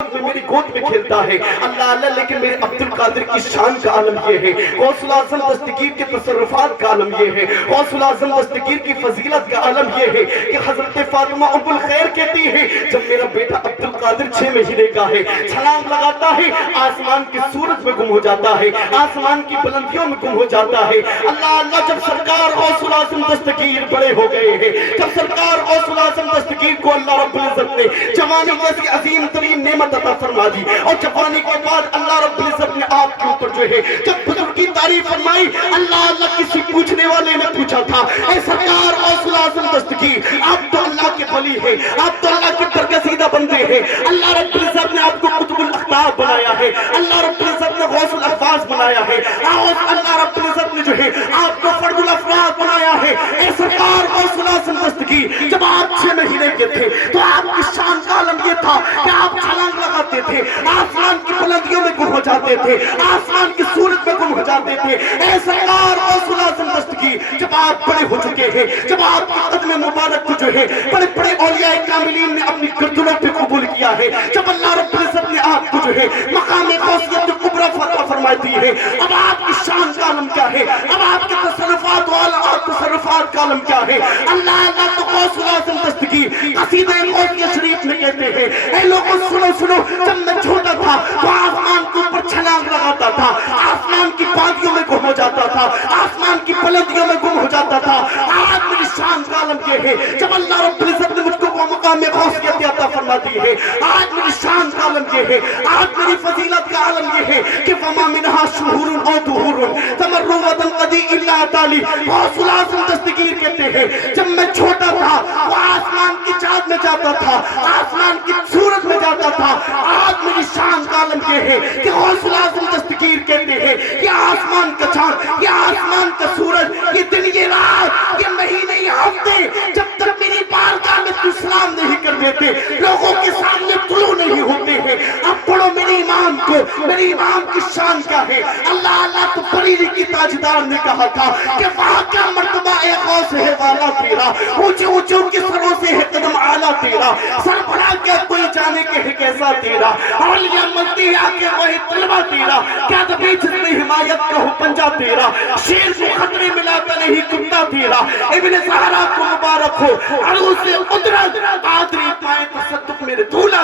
میں میری گود میں کھیلتا ہے اللہ اللہ، لیکن میرے عبد القادر کی شان کا عالم یہ ہے، غوث الاعظم دستگیر کے تصرفات کا عالم یہ ہے، غوث الاعظم دستگیر کی فضیلت کا عالم یہ ہے کہ حضرت فاطمہ ام الخیر کہتی ہے جب میرا بیٹا عبد القادر 6 مہینے کا ہے، چھلانگ لگاتا ہے آسمان کے سورج میں گم ہو جاتا ہے، آسمان کی بلندیوں میں گم ہو جاتا ہے۔ اللہ اللہ، جب سرکار غوث الاعظم دستگیر بڑے ہو گئے ہیں، جب سرکار غوث الاعظم دستگیر کو اللہ رب العزت نے جوانی جیسی عظیم ترین نعمت عطا فرما دی، اور جوانی کے بعد اللہ رب العزت نے آپ کے اوپر جو ہے جب بزرگ کی تعریف فرمائی، اللہ اللہ کسی پوچھنے والے نے پوچھا تھا اے سرکار غوث الاعظم دستگیر، آپ تو اللہ کے ولی ہیں، آپ تو اللہ کے برگزیدہ بندے ہیں، اللہ رب العزت نے آپ کو قطب الاقطاب بنایا ہے، اللہ رب العزت نے غوث الاحفاظ بنایا ہے، اللہ رب العزت نے جو ہے آپ کو فرد الافراد بنایا ہے۔ اے سرکار غوث الاعظم دستگیر، جب آپ 6 مہینے کے تھے تو آپ کی شان کا عالم یہ تھا کہ آپ چھلانگ لگاتے تھے، آسمان کی بلندیوں میں گم ہو جاتے تھے، آسمان کی سورج میں گم ہو جاتے تھے۔ اے سرکار غوث الاعظم دستگیر، جب آپ بڑے ہو چکے ہیں، جب آپ کے قدم مبارک کو جو ہے بڑے بڑے اولیاء کاملین نے اپنی گردنوں پہ قبول کیا ہے، جب اللہ رب العزت نے آپ کو جو ہے مقام غوثیت کبریٰ عطا فرمائی دی ہے، اب آپ کی شان کا عالم کیا ہے، اب آپ کے تصرفات والا تصرفات کا عالم کیا ہے۔ اللہ اللہ، تو غوث الاعظم دستگیر قصیدہ غوثیہ شریف میں کہتے ہیں اے لوگوں سنو سنو، جب میں چھوٹا تھا تو آسمان کے اوپر چھلانگ لگاتا تھا، آسمان کی پانکیوں میں گم ہو جاتا تھا، آسمان کی بلندیوں میں گم ہو جاتا تھا۔ آج میری شان کا عالم یہ ہے جب اللہ رب العزت نے مجھ کو وہ مقام غوثیت عطا فرما دی ہے، آج میری شان کا عالم یہ ہے، آج میری فضیلت کا عالم یہ ہے کہ وما منہا شہور او دہور تمر وطن قدی اللہ تعالی۔ غوث الاعظم دستگیر کہتے ہیں جب میں چھوٹا تھا وہ آسمان کی چاند میں جاتا تھا، آسمان کی سورج میں جاتا تھا۔ آج میری شان کا عالم یہ ہے کہ غوث الاعظم دستگیر کہتے ہیں یہ آسمان کا چاند، یہ آسمان کا سورج، یہ دن یہ رات، یہ مہینے یہ ہفتے، جب تک میری بارگاہ میں تو سلام نہیں کر دیتے، لوگوں کے سامنے طلوع نہیں ہوتے ہیں۔ اب پڑھو میرے امام کو، میرے امام کی شان کیا ہے۔ اللہ اللہ، تو بریلی کی تاجدار نے کہا تھا کہ وہاں کا مرتبہ اے غوث ہے والا تیرا، اونچے اونچے ان کی سروں سے ہے قدم اعلیٰ تیرا، سر بڑھا کے کوئی جانے کے ہے کیسا تیرا، اولیاء ملتی آکے وہی طلبہ تیرا، کیا دبی جس میں حمایت کا ہو پنجا تیرا، شیر کو خطرے ملاتا نہیں کتا تیرا، ابن زہرا کو مبارک ہو عروس قدرت، قادری پائے تصدق میرے دھولا۔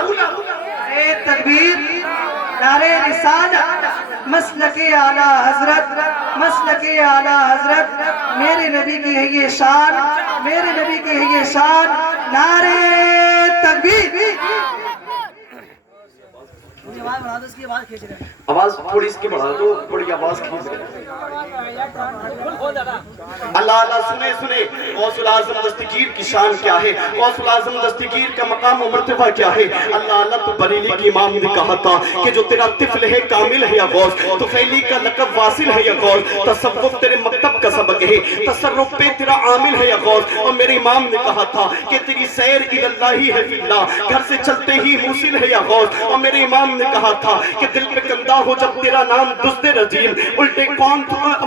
اے تکبیر، نعرہ رسالت، مسلک اعلیٰ حضرت، مسلک اعلیٰ حضرت، میرے نبی کی ہے یہ شان، میرے نبی کی ہے یہ شان، نعرہ تکبیر۔ آواز تھوڑی اس کی بڑھا دو، تھوڑی آواز کھینچ گئے۔ اللہ اللہ، سنے سنے غوث الاعظم دستگیر کی شان کیا ہے، غوث الاعظم دستگیر کا مقام و مرتبہ کیا ہے۔ اللہ اللہ، تو بریلی کی امام نے کہا تھا کہ جو تیرا طفل ہے کامل ہے یا غوث، تو فیلی کا لقب واصل ہے یا غوث، تصوف تیرے مکتب کا سبق ہے، تصرف پہ تیرا عامل ہے یا غوث۔ اور میرے امام نے کہا تھا کہ تیری سیر الاللہ ہی ہے فی اللہ، گھر سے چلتے ہی موصل ہے یا غوث۔ اور میرے امام نے کہا تھا کہ دل پہ کندہ ہو جب تیرا نام دزد رجیم، الٹے کون،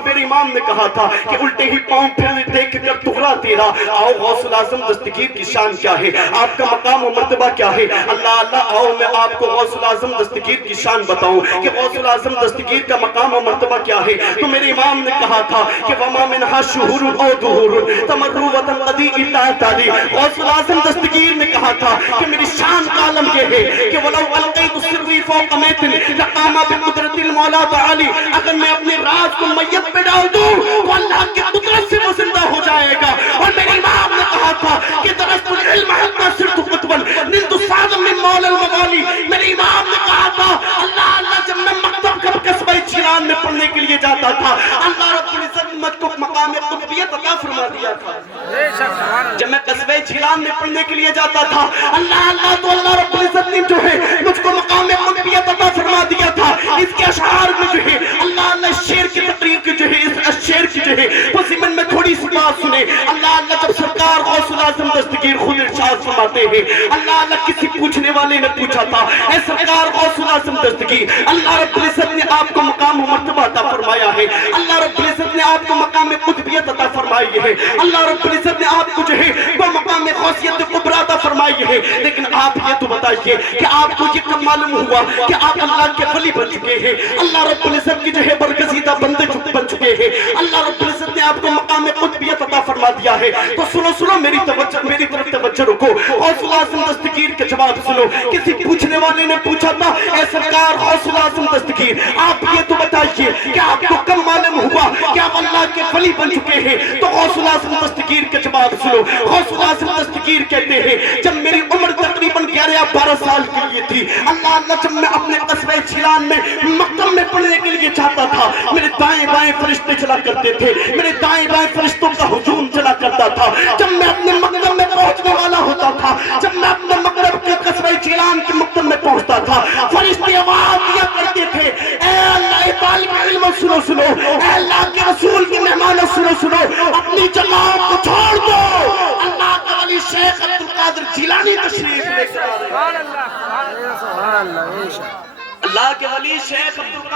میرے امام نے کہا تھا کہ الٹے ہی پاؤں پھر دیکھ کر ٹکڑا تیرا۔ آؤ غوث الاعظم دستگیر کی شان کیا ہے، آپ کا مقام و مرتبہ کیا ہے۔ اللہ اللہ، آؤ میں آپ کو غوث الاعظم دستگیر کی شان بتاؤں کہ غوث الاعظم دستگیر کا مقام و مرتبہ کیا ہے۔ تو میرے امام نے کہا تھا کہ وما منہا شہور او دہور تمر وطن قدی اللہ تعالی۔ غوث الاعظم دستگیر نے کہا تھا کہ میری شان کا عالم یہ ہے کہ ولو القیت سری فوق میتن لقامہ بقدرت المولا تعالی، اگر میں اپنے راز کو میت پہ ڈال دوں تو اللہ کی قدرت سے وہ زندہ ہو جائے گا۔ اور میرے امام نے کہا تھا کہ درست العلم حتى صرت قطبا نلت صادم من مولا المغالی۔ میرے امام نے کہا تھا اللہ اللہ، جب میں مکتب کا قصبہ چیلان میں پڑھنے کے لیے جاتا تھا، اللہ رب العزت نے مجھ کو مقام قطبیت عطا فرما دیا تھا۔ جب میں قصبہ چیلان میں پڑھنے کے لیے جاتا تھا، اللہ اللہ، تو اللہ رب العزت نے جو ہے مجھ کو مقام قطبیت عطا فرما دیا تھا۔ اس کے اشعار میں جو ہے اللہ اللہ شعر کی تقریر کی جو ہے، اس شعر کی جو ہے وہ ضمن میں تھوڑی سی بات سنے۔ اللہ اللہ، جب سرکار غوث الاعظم دستگیر خود ارشاد فرماتے ہیں، اللہ اللہ، کسی پوچھنے والے نے پوچھا تھا اے سرکار غوث الاعظم دستگیر، اللہ رب العزت نے آپ کو مقام و مرتبہ عطا فرمایا ہے، اللہ رب العزت نے آپ کو مقام قطبیت عطا فرمائی ہے، اللہ رب العزت نے آپ کو جو ہے وہ مقام غوثیت کبریٰ عطا فرمائی ہے، لیکن آپ یہ تو بتائیے کہ آپ کو یہ کب معلوم ہوا کہ آپ اللہ کے ولی بن چکے ہیں، اللہ رب العزت کی جو ہے برگزیدہ بندے بن چکے ہیں، اللہ رب العزت نے آپ کو مقام قطبیت عطا فرما دیا ہے؟ تو سنو میری طرف توجہ رکھو، غوث الاعظم دستگیر کے جواب سنو۔ کسی پوچھنے والے نے پوچھا تھا، اے سرکار غوث الاعظم دستگیر، آپ یہ تو بتائیے کہ آپ کو کب معلوم ہوا کہ آپ اللہ کے ولی بن چکے ہیں؟ تو غوث الاعظم دستگیر کے جواب سنو۔ غوث الاعظم دستگیر کہتے ہیں، جب میری عمر تقریباً 11-12 سال کے لیے تھی، اللہ جب میں اپنے قصبہ چھیلان میں مکتب میں پڑھنے کے لیے چاہتا تھا، میرے دائیں بائیں فرشتے چلا کرتے تھے، میرے دائیں بائیں فرشتوں کا ہجوم چلا کرتا تھا۔ جب میں اپنے مکتب میں پہنچنے والا ہوتا تھا، جب میں اپنے مکتب کے قصبہ چھیلان کے مکتب میں پہنچتا تھا، فرشتے آواز دیا کرتے تھے، اے اللہ اے طالب علم سنو، اے اللہ کے رسول کے مہمانوں سنو، اپنی جماعت کو چھوڑ دو، اللہ کا ولی شیخ عبد القادر جیلانی تشریف لے کر آ رہے ہیں۔ اللہ کے ولی شیخ عبد القادر